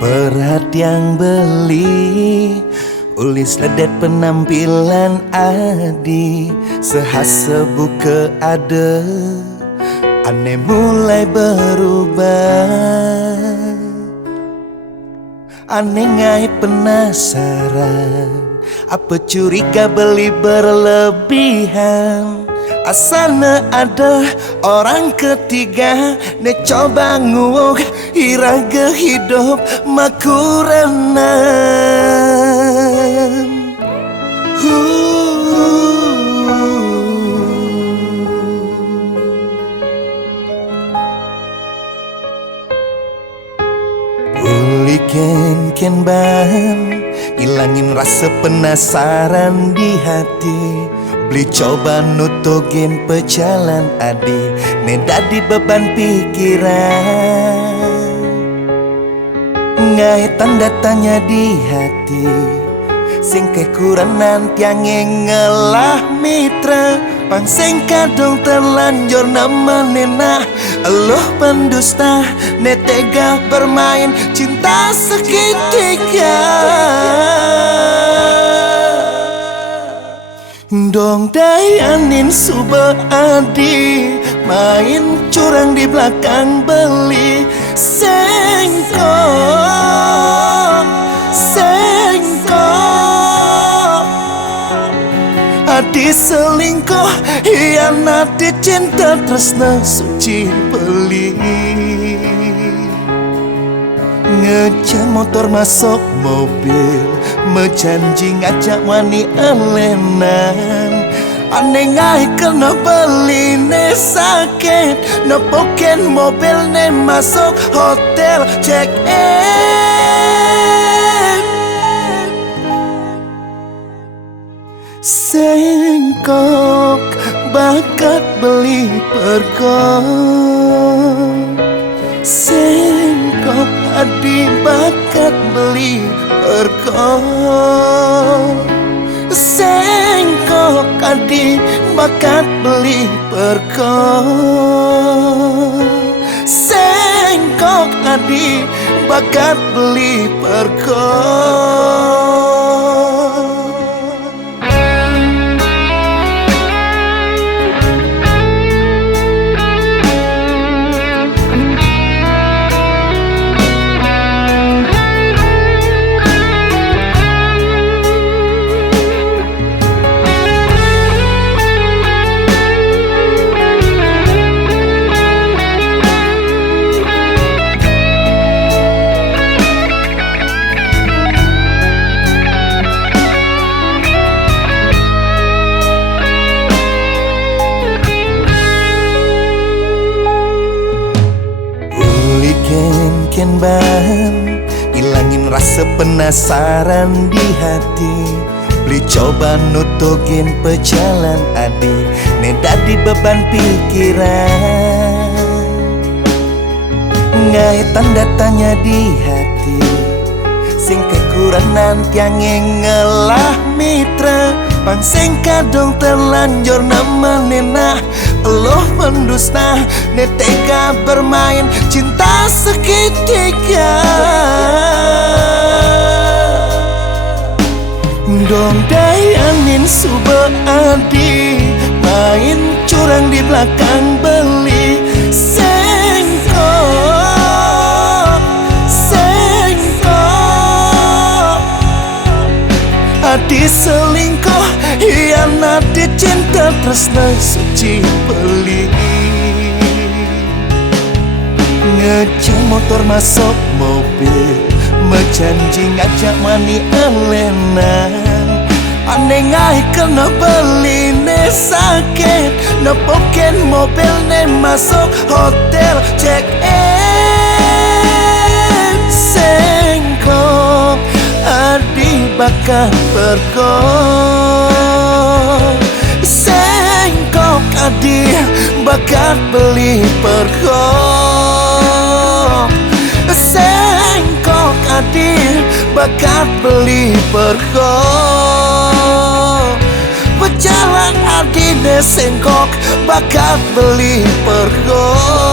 Perhatian beli ulis ledet penampilan Adi sehasa buka ada aneh mulai berubah. Aneh ngai penasaran apa curiga beli berlebihan. Asana ada orang ketiga ne coba nguwuk iraga hidup makurenan. Bulikin ken ban ilangin rasa penasaran di hati. Beli coba nutugin pejalan Adi ne dadi beban pikiran. Ngai tanda tanya di hati sing kekurangan tiange ngelah mitra. Pangseng kadung terlanjur nama nena Allah pendusta ne tega bermain cinta segitiga. Dong dayanin suba Adi main curang di belakang beli sengkok Adi selingkuh hianati cinta tresna suci beli. Ngejam motor masuk mobil menjanji ngajak wani elenan. Aneh ngai kena beli ne sakit nepoken mobil ne masuk hotel check in. Sengkok bakat beli pergok. Sengkok Adi bakat beli pergok. Sengkok Adi bakat beli pergok. Sengkok Adi bakat beli pergok. Ken ban ilangin rasa penasaran di hati. Beli coba nutugin pejalan Adi ne dadi beban pikiran. Ngai tanda tanya di hati sing kekurangan tiange ngelah mitra. Pangseng kadung terlanjur nama nena Allah mendusta ne tega bermain cinta segitiga. Dong dayanin suba Adi main curang di belakang beli sengkok Adi selingkuh hianati cinta tresna suci beli. Ngejam motor masuk mobil menjanji ngajak mani elenan. Aneh ngai kena beli ne sakit nepoken mobil ne masuk hotel check in. Sengkok Adi bakat pergok. Sengkok Adi bakat beli pergok. Sengkok Adi bakat beli pergok. Pejalan Adi ne sengkok bakat beli pergok.